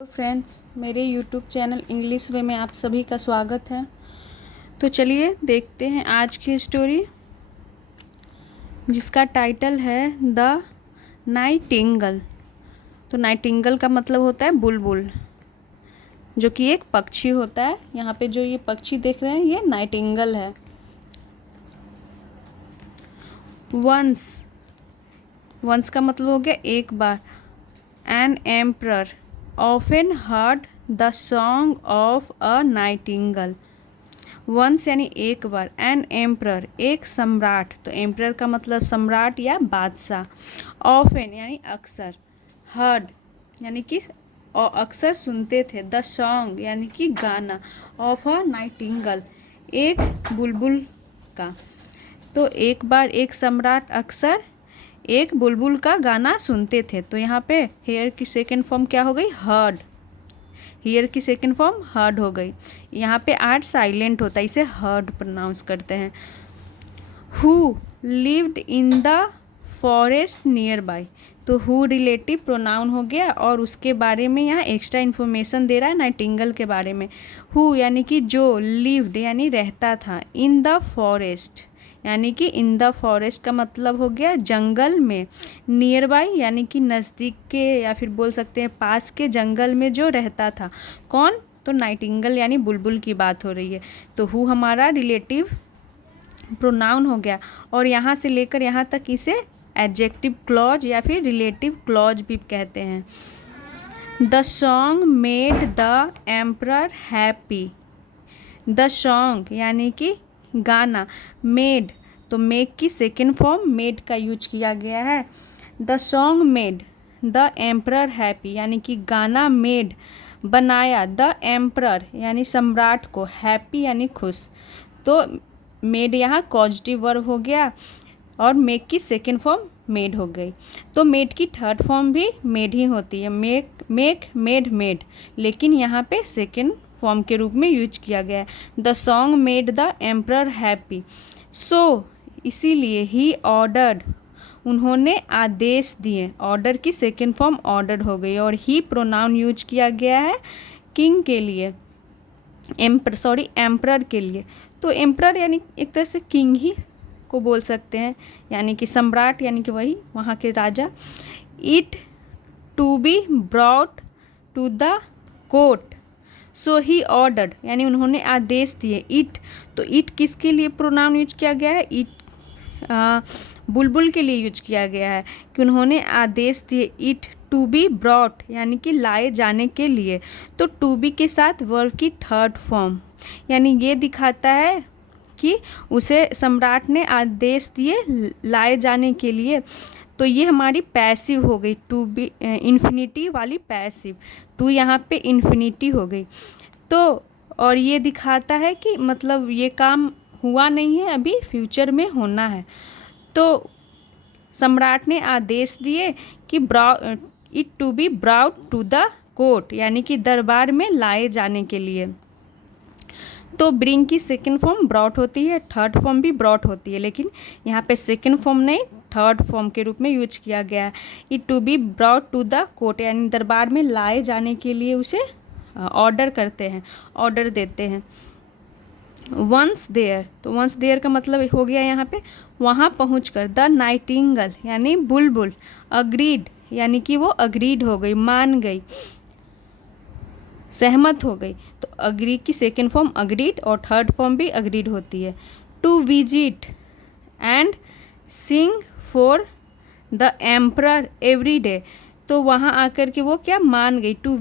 तो फ्रेंड्स, मेरे YouTube channel English वे में आप सभी का स्वागत है। तो चलिए देखते हैं आज की स्टोरी, जिसका टाइटल है द नाइटिंगल। तो नाइटिंगल का मतलब होता है बुलबुल, जो कि एक पक्षी होता है। यहाँ पे जो ये पक्षी देख रहे हैं ये नाइटिंगल है। वंस का मतलब हो गया एक बार। An emperor often heard the song of a nightingale. Once यानी एक बार, एन एम्परर एक सम्राट, तो एम्परर का मतलब सम्राट या बादशाह। ऑफन यानी अक्सर, हर्ड यानी कि अक्सर सुनते थे, द सॉन्ग यानी कि गाना, ऑफ अ नाइटिंगल एक बुलबुल का। तो एक बार एक सम्राट अक्सर एक बुलबुल का गाना सुनते थे। तो यहाँ पे हेयर की सेकेंड फॉर्म क्या हो गई? हर्ड। हियर की सेकेंड फॉर्म हर्ड हो गई। यहाँ पे आर साइलेंट होता है, इसे हर्ड प्रोनाउंस करते हैं। Who lived in the forest near by, तो हु रिलेटिव प्रोनाउन हो गया और उसके बारे में यहाँ एक्स्ट्रा इन्फॉर्मेशन दे रहा है नाइटिंगल के बारे में। हु यानी कि जो, लिव्ड यानी रहता था, इन द फॉरेस्ट यानी कि इन द फॉरेस्ट का मतलब हो गया जंगल में, नियर बाय यानी कि नज़दीक के या फिर बोल सकते हैं पास के जंगल में जो रहता था। कौन? तो नाइटिंगल यानी बुलबुल की बात हो रही है। तो हु हमारा रिलेटिव प्रोनाउन हो गया और यहाँ से लेकर यहाँ तक इसे एडजेक्टिव क्लॉज या फिर रिलेटिव क्लॉज भी कहते हैं। The song made the emperor happy. The song यानी कि गाना, मेड तो मेक की सेकेंड फॉर्म मेड का यूज किया गया है। The song made the emperor happy यानी कि गाना मेड बनाया द एम्परर यानी सम्राट को, हैप्पी यानी खुश। तो मेड यहाँ कॉजेटिव वर्ब हो गया और मेक की सेकेंड फॉर्म मेड हो गई। तो मेड की थर्ड फॉर्म भी मेड ही होती है, मेक मेड मेड, लेकिन यहाँ पे सेकेंड फॉर्म के रूप में यूज किया गया है। The song made the emperor happy, so इसीलिए ही ऑर्डर्ड, उन्होंने आदेश दिए। ऑर्डर की सेकेंड फॉर्म ऑर्डर हो गई और ही प्रोनाउन यूज किया गया है किंग के लिए, एम्परर के लिए। तो एम्परर यानी एक तरह से किंग ही को बोल सकते हैं, यानी कि सम्राट यानी कि वही वहाँ के राजा। It to be brought to the court, so he ordered यानी उन्होंने आदेश दिए। इट, तो इट किसके लिए प्रोनाउन यूज किया गया है? इट बुलबुल के लिए यूज किया गया है कि उन्होंने आदेश दिए। इट टू बी ब्रॉट यानी कि लाए जाने के लिए। तो टू बी के साथ वर्ब की थर्ड फॉर्म, यानी ये दिखाता है कि उसे सम्राट ने आदेश दिए लाए जाने के लिए। तो ये हमारी पैसिव हो गई, टू बी इन्फिनिटी वाली पैसिव, टू यहाँ पे इन्फिनिटी हो गई। तो और ये दिखाता है कि मतलब ये काम हुआ नहीं है, अभी फ्यूचर में होना है। तो सम्राट ने आदेश दिए कि it to be brought to the court यानी कि दरबार में लाए जाने के लिए। तो ब्रिंग की सेकेंड फॉर्म ब्रॉट होती है, थर्ड फॉर्म भी ब्रॉट होती है, लेकिन यहाँ पे सेकेंड फॉर्म नहीं थर्ड फॉर्म के रूप में यूज किया गया है। It to be brought to the court यानी दरबार में लाए जाने के लिए उसे ऑर्डर करते हैं, ऑर्डर देते हैं। वंस देयर, तो वंस देयर का मतलब हो गया यहाँ पे वहाँ पहुँचकर। द नाइटिंगल यानी बुलबुल, अग्रीड यानी कि वो अग्रीड हो गई, मान गई, सहमत हो गई। तो अग्री की सेकेंड फॉर्म अग्रीड और थर्ड फॉर्म भी अग्रीड होती है। To visit and sing for the emperor every day, तो वहाँ आकर के वो क्या मान गई। टू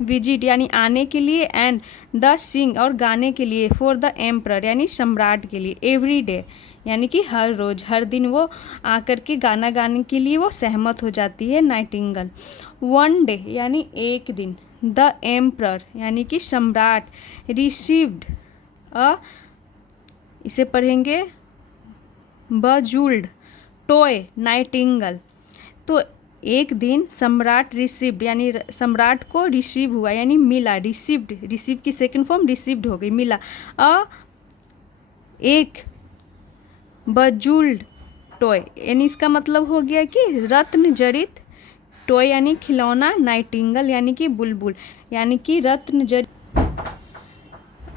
विजिट यानी आने के लिए, एंड द सिंग और गाने के लिए, फॉर द एम्परर यानी सम्राट के लिए, एवरी डे यानी कि हर रोज़ हर दिन वो आकर के गाना गाने के लिए वो सहमत हो जाती है नाइटिंगल। वन डे यानी एक दिन, द एम्परर यानी कि सम्राट, रिसीव्ड इसे पढ़ेंगे बजूल्ड टॉय नाइटिंगल। तो एक दिन सम्राट रिसीव्ड यानी सम्राट को रिसीव हुआ यानी मिला, रिसीव्ड, रिसीव की सेकेंड फॉर्म रिसीव्ड हो गई, मिला एक बजूल्ड टॉय, यानी इसका मतलब हो गया कि रत्न जड़ित टॉय यानी खिलौना, नाइटिंगल यानी कि बुलबुल, यानी कि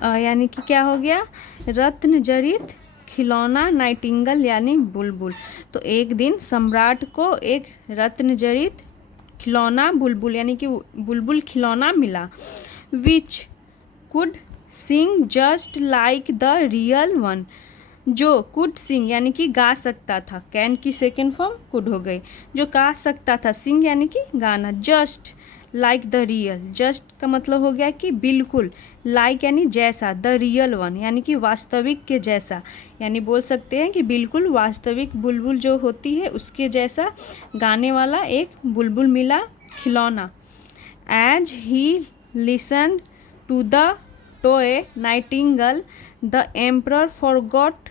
यानी कि क्या हो गया, रत्न जड़ित खिलौना, नाइटिंगल यानी बुलबुल। तो एक दिन सम्राट को एक रत्न जड़ित खिलौना बुलबुल यानी कि बुलबुल खिलौना मिला, which could sing just like the real one, जो कुड सिंग यानी कि गा सकता था, कैन की सेकेंड फॉर्म कुड हो गई, जो गा सकता था, सिंग यानी कि गाना, just like the real, just का मतलब हो गया कि बिल्कुल, लाइक यानी जैसा, द रियल वन यानी कि वास्तविक के जैसा, यानी बोल सकते हैं कि बिल्कुल वास्तविक बुलबुल जो होती है उसके जैसा गाने वाला एक बुलबुल मिला खिलौना। As he listen to the toy nightingale the emperor forgot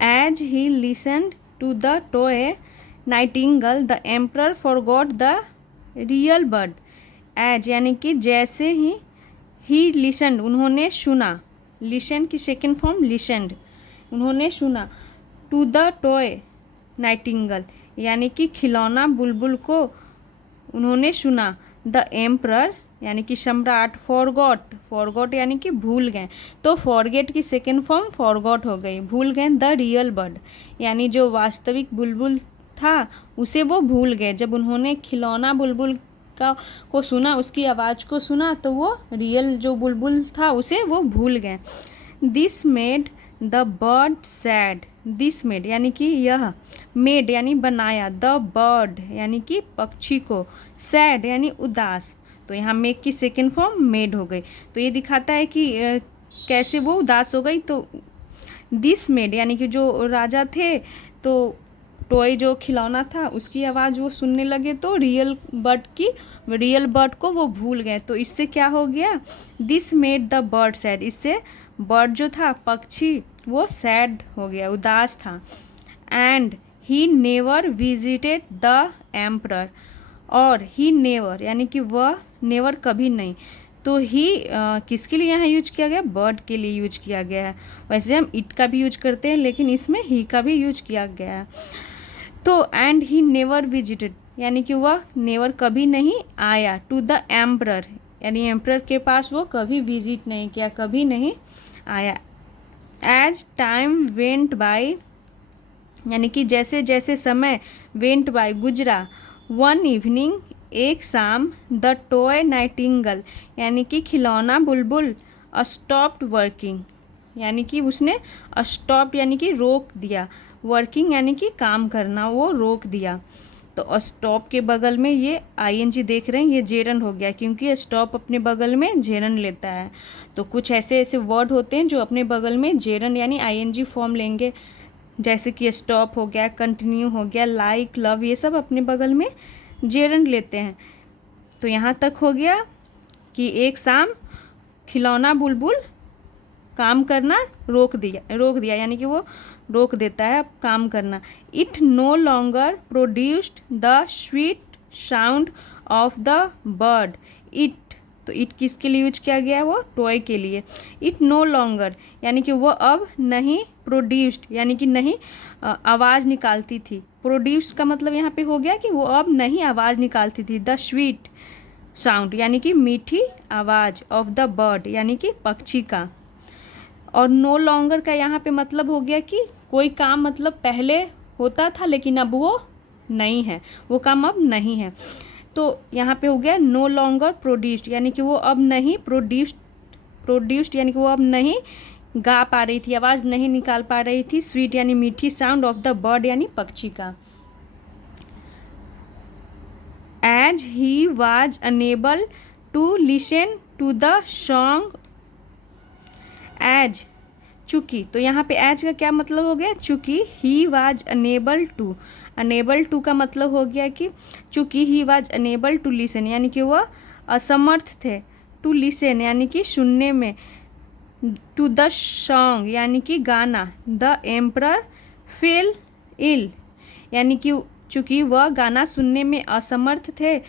As he listened to the toy nightingale, the emperor forgot the real bird. As यानी कि जैसे ही he listened उन्होंने सुना, listen की सेकेंड फॉर्म listened, उन्होंने सुना, to the toy nightingale यानी कि खिलौना बुलबुल को उन्होंने सुना, the emperor यानी कि सम्राट, फॉरगॉट यानी कि भूल गए, तो फॉरगेट की सेकेंड फॉर्म फॉरगॉट हो गई, भूल गए द रियल बर्ड यानी जो वास्तविक बुलबुल था उसे वो भूल गए। जब उन्होंने खिलौना बुलबुल को सुना, उसकी आवाज़ को सुना, तो वो रियल जो बुलबुल था उसे वो भूल गए। This made the bird sad, this made यानी कि यह, मेड यानी बनाया, द बर्ड यानी कि पक्षी को, सैड यानी उदास, तो यहाँ मेक की सेकेंड फॉर्म मेड हो गई। तो ये दिखाता है कि कैसे वो उदास हो गई। तो दिस मेड यानी कि जो राजा थे, तो टॉय जो खिलौना था उसकी आवाज़ वो सुनने लगे, तो रियल बर्ड को वो भूल गए। तो इससे क्या हो गया, this made the bird sad, इससे बर्ड जो था पक्षी वो सैड हो गया, उदास था। And he never visited the emperor, और ही नेवर यानी कि वह, नेवर कभी नहीं, तो ही किसके लिए यहाँ यूज किया गया, बर्ड के लिए यूज किया गया है। वैसे हम इट का भी यूज करते हैं लेकिन इसमें ही का भी यूज किया गया है। तो एंड ही नेवर विजिटेड यानी कि वह नेवर कभी नहीं आया, टू द एम्परर यानी एम्परर के पास वो कभी विजिट नहीं किया, कभी नहीं आया। एज टाइम वेंट बाय यानी कि जैसे जैसे समय, वेंट बाय गुजरा, वन इवनिंग एक शाम, द टॉय नाइटिंगल यानी कि खिलौना बुलबुल, स्टॉप्ड वर्किंग यानी कि उसने स्टॉप यानी कि रोक दिया, वर्किंग यानी कि काम करना, वो रोक दिया। तो स्टॉप के बगल में ये आईएनजी देख रहे हैं, ये जेरन हो गया क्योंकि स्टॉप अपने बगल में जेरन लेता है। तो कुछ ऐसे ऐसे वर्ड होते हैं जो अपने बगल में जेरन यानी आईएनजी फॉर्म लेंगे, जैसे कि स्टॉप हो गया, कंटिन्यू हो गया, लाइक, लव, ये सब अपने बगल में जेरन लेते हैं। तो यहाँ तक हो गया कि एक शाम खिलौना बुलबुल काम करना रोक दिया यानी कि वो रोक देता है काम करना। It no longer produced the sweet sound of the bird, it, तो इट किसके लिए यूज किया गया, वो टॉय के लिए। इट नो लॉन्गर यानी कि वो अब नहीं, प्रोड्यूस्ड यानी कि नहीं आवाज़ निकालती थी, प्रोड्यूस का मतलब यहाँ पे हो गया कि वो अब नहीं आवाज़ निकालती थी, द स्वीट साउंड यानी कि मीठी आवाज़, ऑफ द बर्ड यानी कि पक्षी का। और नो लॉन्गर का यहाँ पे मतलब हो गया कि कोई काम मतलब पहले होता था लेकिन अब वो नहीं है, वो काम अब नहीं है। तो यहाँ पे हो गया नो लॉन्गर प्रोड्यूस्ड यानी कि वो अब नहीं, प्रोड्यूस्ड यानी कि वो अब नहीं गा पा रही थी, आवाज़ नहीं निकाल पा रही थी, स्वीट यानी मीठी, साउंड ऑफ द बर्ड यानी पक्षी का। As he was unable to listen to the song, as चूँकि, तो यहाँ पे एज का क्या मतलब हो गया, चूँकि, ही वाज अनेबल टू का मतलब हो गया कि चूँकि he was unable to listen यानी कि वह असमर्थ थे, टू लिसन यानी कि सुनने में, टू द सॉन्ग यानी कि गाना, द एम्परर फेल इल यानी कि चूँकि वह गाना सुनने में असमर्थ थे,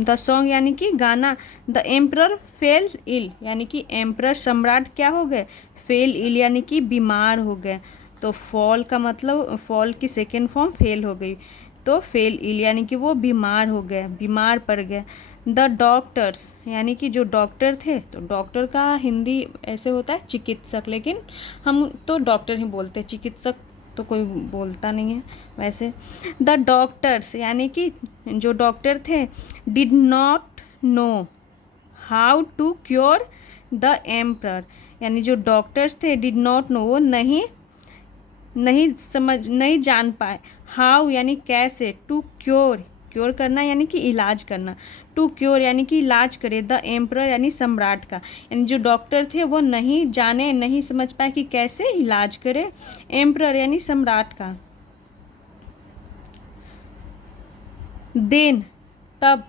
द सॉन्ग यानी कि गाना, द एम्परर फेल इल यानी कि एम्परर सम्राट क्या हो गए, फेल इल यानी कि बीमार हो गए। तो फॉल का मतलब फॉल की सेकेंड फॉर्म फेल हो गई, तो फेल इल यानी कि वो बीमार हो गया, बीमार पड़ गया। द डॉक्टर्स यानी कि जो डॉक्टर थे, तो डॉक्टर का हिंदी ऐसे होता है चिकित्सक, लेकिन हम तो डॉक्टर ही बोलते हैं, चिकित्सक तो कोई बोलता नहीं है वैसे। द डॉक्टर्स यानी कि जो डॉक्टर थे, did not know how to cure the emperor, यानी जो डॉक्टर्स थे डिड नॉट नो, वो नहीं जान पाए, हाउ यानी कैसे, टू क्योर क्योर करना यानी कि इलाज करना, टू क्योर यानी कि इलाज करे, द एम्प्रर यानी सम्राट का, यानी जो डॉक्टर थे वो नहीं समझ पाए कि कैसे इलाज करे एम्प्रर यानी सम्राट का। देन तब,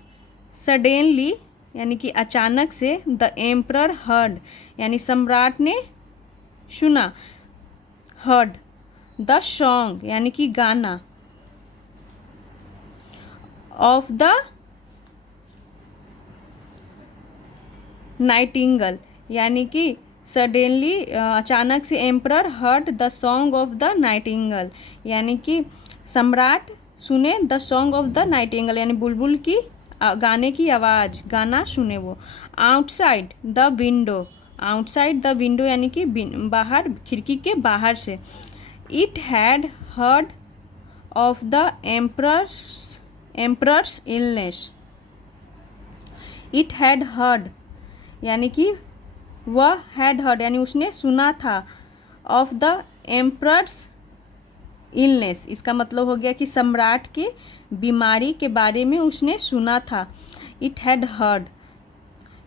सडेनली यानी कि अचानक से, द एम्प्रर हर्ड यानी सम्राट ने सुना, हर्ड द सॉन्ग यानी कि गाना, ऑफ द नाइटिंगल यानी कि सडनली अचानक से emperor heard the song of the Nightingale यानी कि सम्राट सुने the song of the Nightingale यानी बुलबुल की गाने की आवाज़, गाना सुने वो। Outside the window, outside the window यानी कि बाहर, खिड़की के बाहर से। It had heard of the emperor's illness, it had heard यानी कि वह, हैड हर्ड यानी उसने सुना था, ऑफ द एम्प्रर्स इलनेस इसका मतलब हो गया कि सम्राट के बीमारी के बारे में उसने सुना था। इट हैड हर्ड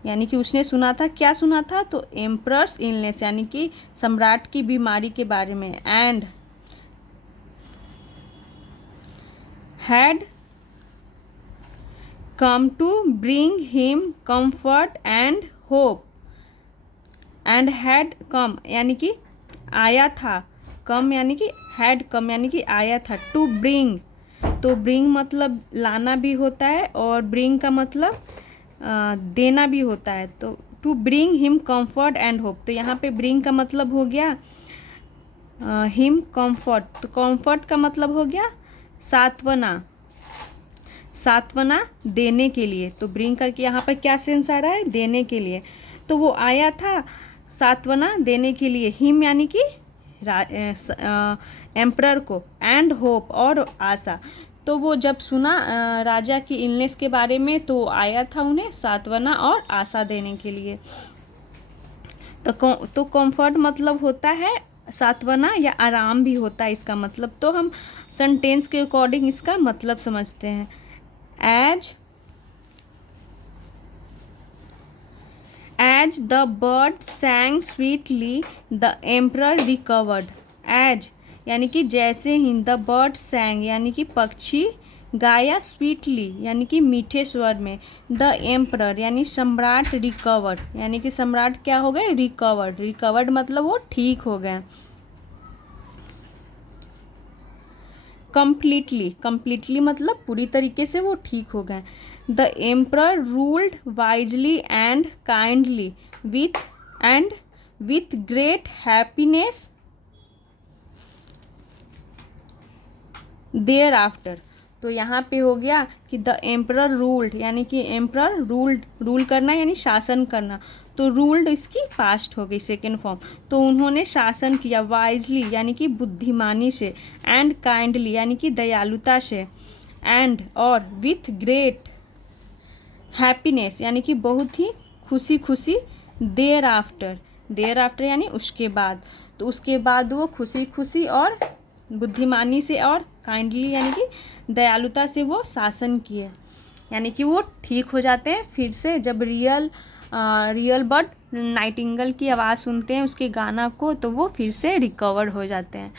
यानी कि उसने सुना था, क्या सुना था, तो एम्प्रर्स इलनेस यानी कि सम्राट की बीमारी के बारे में। And had come to bring him comfort and hope, and had come यानी कि आया था, कम यानी कि हैड कम यानी कि आया था, टू ब्रिंग, तो ब्रिंग मतलब लाना भी होता है और ब्रिंग का मतलब देना भी होता है, तो to bring him comfort and hope, तो यहाँ पे ब्रिंग का मतलब हो गया हिम comfort, तो comfort का मतलब हो गया सांत्वना, सांत्वना देने के लिए, तो ब्रिंग करके यहाँ पर क्या सेंस आ रहा है, देने के लिए, तो वो आया था सांत्वना देने के लिए, हिम यानी कि एम्प्रर को, एंड होप और आशा, तो वो जब सुना राजा की इलनेस के बारे में तो आया था उन्हें सांत्वना और आशा देने के लिए। तो कंफर्ट मतलब होता है सांत्वना या आराम भी होता है इसका मतलब, तो हम सेंटेंस के अकॉर्डिंग इसका मतलब समझते हैं। As the bird sang sweetly, the emperor recovered. As यानी कि जैसे ही, the bird sang यानी कि पक्षी गाया, sweetly यानी कि मीठे स्वर में, the emperor यानी सम्राट, recovered यानी कि सम्राट क्या हो गए, recovered मतलब वो ठीक हो गए। completely मतलब पूरी तरीके से वो ठीक हो गए। The emperor ruled wisely and kindly with great happiness thereafter, तो यहाँ पे हो गया कि द एम्प्रर रूल्ड यानी कि एम्प्रर रूल करना यानी शासन करना, तो रूल्ड इसकी पास्ट हो गई सेकेंड फॉर्म, तो उन्होंने शासन किया, वाइजली यानी कि बुद्धिमानी से, एंड काइंडली यानी कि दयालुता से, एंड और विथ ग्रेट हैप्पीनेस यानी कि बहुत ही खुशी देयर आफ्टर यानी उसके बाद, तो उसके बाद वो खुशी और बुद्धिमानी से और काइंडली यानी कि दयालुता से वो शासन किए, यानी कि वो ठीक हो जाते हैं फिर से जब रियल बर्ड नाइटिंगेल की आवाज़ सुनते हैं उसके गाना को, तो वो फिर से रिकवर हो जाते हैं।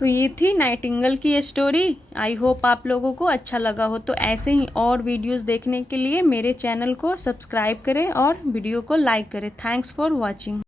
तो ये थी नाइटिंगेल की स्टोरी। आई होप आप लोगों को अच्छा लगा हो। तो ऐसे ही और वीडियोस देखने के लिए मेरे चैनल को सब्सक्राइब करें और वीडियो को लाइक करें। Thanks for watching.